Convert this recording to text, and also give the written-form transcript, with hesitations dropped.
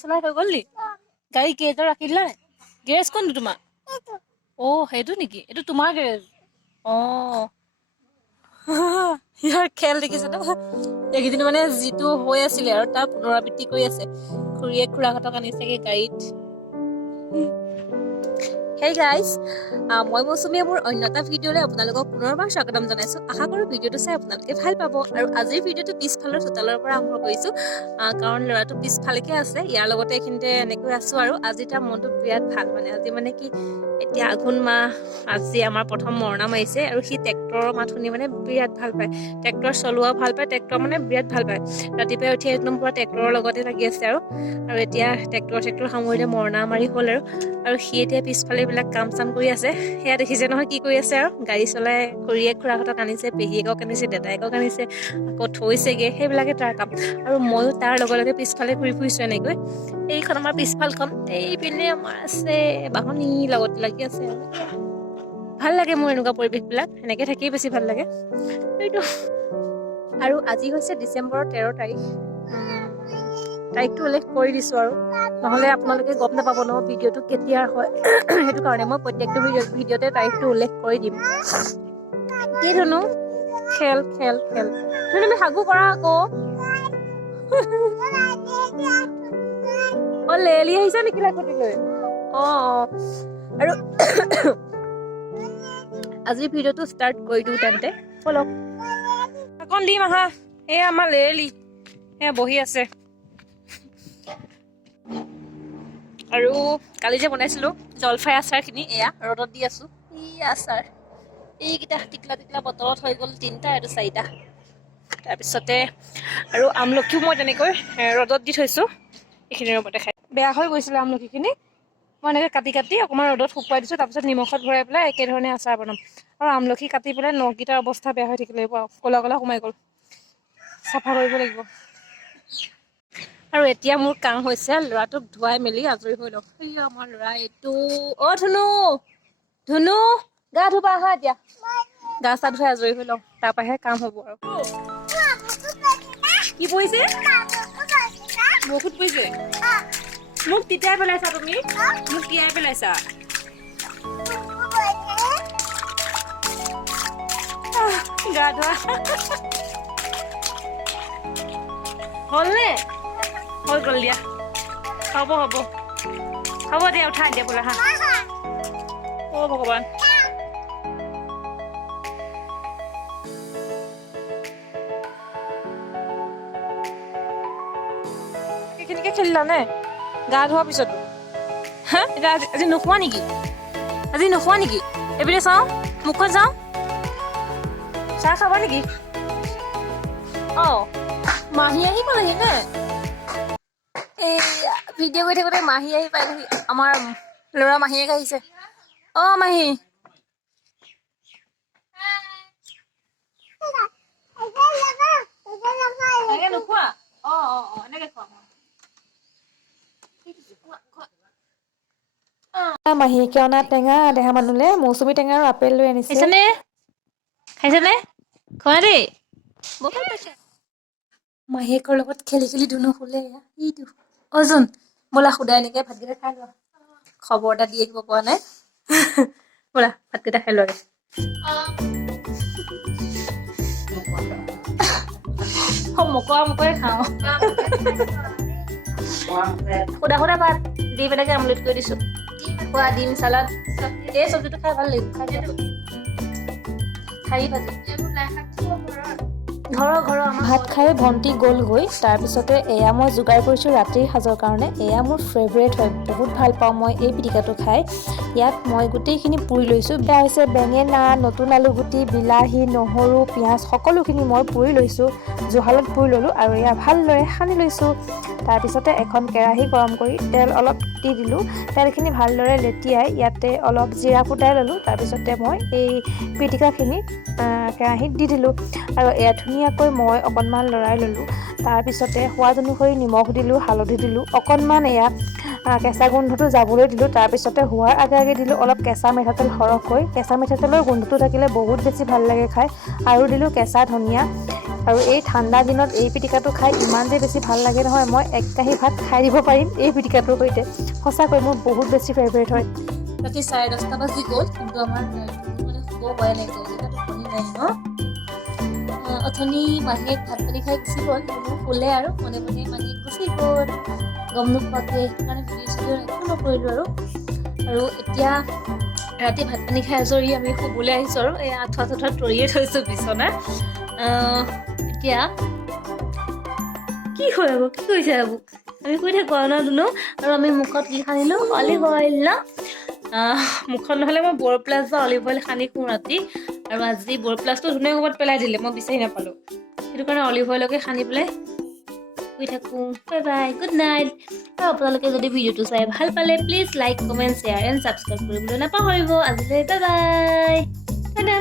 চলাই হৈ গ'ল নি গাড়ী কেইটা ৰাখিলা গেৰেজ কোনটো তোমাৰ সেইটো নেকি এইটো তোমাৰ গেৰেজ ইয়াৰ খেল দেখিছে ন এইকেইদিন মানে যিটো হৈ আছিলে আৰু তাৰ পুনৰাবৃত্তি কৰি আছে খুৰীয়ে খুৰাহঁতক আনিছেগে গাড়ীত Hey guys, মই মৌচুমীয়ে মোৰ অন্য এটা ভিডিঅ'লৈ আপোনালোকক পুনৰবাৰ স্বাগতম জনাইছোঁ আশা কৰোঁ ভিডিঅ'টো চাই আপোনালোকে ভাল পাব আৰু আজিৰ ভিডিঅ'টো পিছফালৰ চোতালৰ পৰা আৰম্ভ কৰিছোঁ কাৰণ ল'ৰাটো পিছফালেকে আছে ইয়াৰ লগতে এইখিনিতে এনেকৈ আছোঁ আৰু আজি তাৰ মনটো বিৰাট ভাল মানে আজি মানে কি এতিয়া আঘোণ মাহ আজি আমাৰ প্ৰথম মৰণা মাৰিছে আৰু সি ট্ৰেক্টৰৰ মাত শুনি মানে বিৰাট ভাল পায় ট্ৰেক্টৰ চলোৱা ভাল পায় ট্ৰেক্টৰ মানে বিৰাট ভাল পায় ৰাতিপুৱাই উঠি একদম পুৰা ট্ৰেক্টৰৰ লগতে লাগি আছে আৰু এতিয়া ট্ৰেক্টৰ সামৰিলে মৰণা মাৰি হ'ল আৰু সি এতিয়া পিছফালে এইবিলাক কাম চাম কৰি আছে সেয়া দেখিছে নহয় কি কৰি আছে আৰু গাড়ী চলাই খুৰীয়েক খুৰাহঁতক আনিছে পেহীয়েকক আনিছে দেউতায়েকক আনিছে আকৌ থৈছেগে সেইবিলাকে তাৰ কাম আৰু ময়ো তাৰ লগে লগে পিছফালে ঘূৰি ফুৰিছোঁ এনেকৈ এইখন আমাৰ পিছফালখন এইপিনে আমাৰ আছে বাহনী লগত লাগি আছে ভাল লাগে মোৰ এনেকুৱা পৰিৱেশবিলাক এনেকৈ থাকিয়ে বেছি ভাল লাগে এইটো আৰু আজি হৈছে ডিচেম্বৰৰ 13 তাৰিখ তাৰিখটো উল্লেখ কৰি দিছোঁ আৰু নহ'লে আপোনালোকে গম নাপাব ন ভিডিঅ'টো কেতিয়াৰ হয় সেইটো কাৰণে মই প্ৰত্যেকটো ভিডিঅ'তে তাৰিখটো উল্লেখ কৰি দিম কি ধুনু খেল খেল খেল তুমি সাগু কৰা আকৌ লেলি আহিছা নেকি লাখুটি লৈ আৰু আজিৰ ভিডিঅ'টো ষ্টাৰ্ট কৰি দিওঁ তেন্তে বলক অকণ দিম আহা এয়া আমাৰ লেলি এয়া বহি আছে আৰু কালি যে বনাইছিলোঁ জলফাই আচাৰখিনি এয়া ৰ'দত দি আছোঁ আচাৰ এইকেইটা টিকলা টিকলা বটলত হৈ গ'ল 3টা আৰু 4টা তাৰপিছতে আৰু আমলখিও মই তেনেকৈ ৰ'দত দি থৈছোঁ এইখিনি ৰ'দতে খাই বেয়া হৈ গৈছিলে আমলখিখিনি মই এনেকৈ কাটি কাটি অকণমান ৰ'দত শুকুৱাই দিছোঁ তাৰপিছত নিমখত ভৰাই পেলাই একেধৰণে আচাৰ বনাম আৰু আমলখি কাটি পেলাই নখকেইটাৰ অৱস্থা বেয়া হৈ থাকিলে ক'লা ক'লা সোমাই গ'ল চাফা কৰিব লাগিব আৰু এতিয়া মোৰ কাম হৈছে ল'ৰাটোক ধুৱাই মেলি আজৰি হৈ লওঁ আমাৰ ল'ৰা এইটো ধুনু ধুনু গা ধুবা আহা এতিয়া গা চা ধুৱাই আজৰি হৈ লওঁ তাৰপৰাহে কাম হ'ব আৰু কি পৰিছে বহুত পৰিছে মোক তিতাই পেলাইছা তুমি মোক তিয়াই পেলাইছা গা ধোৱা হ'লনে হৈ গ'ল দিয়া হ'ব হ'ব হ'ব দিয়া উঠাই দিয়া বোলা হা ভগৱান এইখিনিকে খেলিলা নে গা ধোৱাৰ পিছত হা এতিয়া আজি নোখোৱা নেকি এইপিনে চাওঁ মুখত যাওঁ চাহ খাবা নেকি মাহী আহি পালেহি নে এই ভিডিঅ' কৰি থাকোঁতে মাহী আহি পালেহি আমাৰ ল'ৰা মাহীয়েক আহিছে মাহী নোখোৱা এনেকে খোৱা মাহীকে অনা টেঙা দেহা মানুহলে মৌচুমী টেঙা আৰু আপেল লৈ আনিছে খাইছেনে খোৱা দেই মাহীয়েকৰ লগত খেলি খেলি ধুনু শুলে এইটো যোন বোলা সুদাই এনেকৈ ভাতকেইটা খাই লোৱা খবৰ এটা দি আহিব পৰা নাই বোলা ভাতকেইটা খাই লোৱা মোকৰে খাওঁ সুদা সুদা ভাত দি পেলাই আমলেট কৰি দিছোঁ খোৱা ডিম চালাড এই চব্জিটো খাই ভাল লাগিব ঠাৰি ভাজি ঘৰৰ ভাত খাই ভণ্টি গ'লগৈ তাৰপিছতে এয়া মই যোগাৰ কৰিছোঁ ৰাতিৰ সাজৰ কাৰণে এয়া মোৰ ফেভৰেট হয় বহুত ভাল পাওঁ মই এই পিটিকাটো খাই ইয়াত মই গোটেইখিনি পুৰি লৈছোঁ বেয়া হৈছে বেঙেনা নতুন আলুগুটি বিলাহী নহৰু পিঁয়াজ সকলোখিনি মই পুৰি লৈছোঁ জুহালত পুৰি ল'লোঁ আৰু এয়া ভালদৰে সানি লৈছোঁ তাৰপিছতে এখন কেৰাহী গৰম কৰি তেল অলপ দি দিলোঁ তেলখিনি ভালদৰে লেটিয়াই ইয়াতে অলপ জিৰা ফুটাই ল'লোঁ তাৰপিছতে মই এই পিটিকাখিনি কেৰাহীত দি দিলোঁ আৰু এয়া ধুনীয়াকৈ মই অকণমান লৰাই ল'লোঁ তাৰপিছতে সোৱাদ অনুসৰি নিমখ দিলোঁ হালধি দিলোঁ অকণমান এয়া কেঁচা গোন্ধটো যাবলৈ দিলোঁ তাৰপিছতে হোৱাৰ আগে আগে দিলোঁ অলপ কেঁচা মিঠাতেল সৰহকৈ কেঁচা মিঠাতেলৰ গোন্ধটো থাকিলে বহুত বেছি ভাল লাগে খাই আৰু দিলোঁ কেঁচা ধনিয়া আৰু এই ঠাণ্ডা দিনত এই পিটিকাটো খাই ইমান যে বেছি ভাল লাগে নহয়, মই এক কাঁহী ভাত খাই দিব পাৰিম এই পিটিকাটোৰ সৈতে। সঁচাকৈ মোৰ বহুত বেছি ফেভৰেট হয়। ৰাতি 10:30 বাজি গ'ল, কিন্তু আমাৰ মানে শুব ভয় লাগিছে, যিহেতু টোপনি নাই ন। অথনি মাহীয়ে ভাত পানী খাই গুচি গ'ল, কোনো শুলে আৰু মনে মনে মাহীয়ে গুচি গ'ল গম নোপোৱাকৈ। সেইটো কাৰণে ভিডিঅ' চিডিঅ' একো নকৰিলোঁ আৰু এতিয়া ৰাতি ভাত পানী খাই আজৰি আমি শুবলৈ আহিছোঁ আৰু এই আঁঠুৱা চাঠুৱা তৰিয়ে থৈছোঁ বিচনা। এতিয়া কি হয় আকৌ, কি কৰিছে আকৌ, আমি শুই থাকোঁ আৰু ন দুনো। আৰু আমি মুখত কি সানিলোঁ, অলিভ অইল ন। মুখত নহ'লে মই বৰ প্লাছ বা অলিভ অইল সানি শুওঁ ৰাতি। আৰু আজি বৰ প্লাছটো ধুনীয়া ক'ৰবাত পেলাই দিলে, মই বিচাৰি নাপালোঁ। সেইটো কাৰণে অলিভ অইলকে সানি পেলাই শুই থাকোঁ। Bye bye, good night. আৰু আপোনালোকে যদি ভিডিঅ'টো চাই ভাল পালে please like, comment, share and subscribe কৰিবলৈ নাপাহৰিব। আজিলৈ বাই বাই, টাটা।